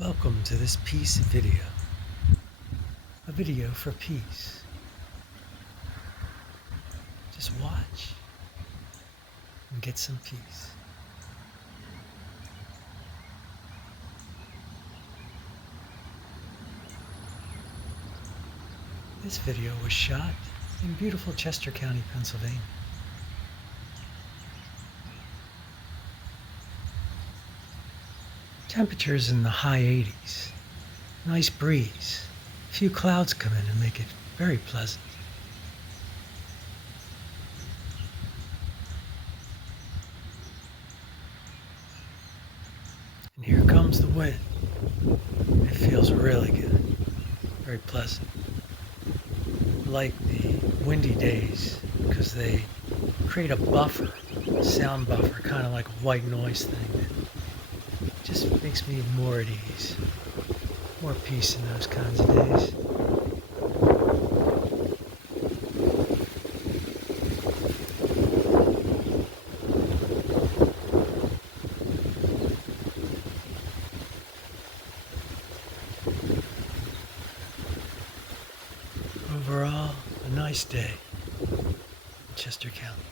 Welcome to this peace video, a video for peace. Just watch and get some peace. This video was shot in beautiful Chester County, Pennsylvania. Temperatures in the high 80s, nice breeze, a few clouds come in and make it very pleasant. And here comes the wind. It feels really good, very pleasant. I like the windy days because they create a buffer, a sound buffer, kind of like a white noise thing. Just makes me more at ease, more peace in those kinds of days. Overall, a nice day in Chester County.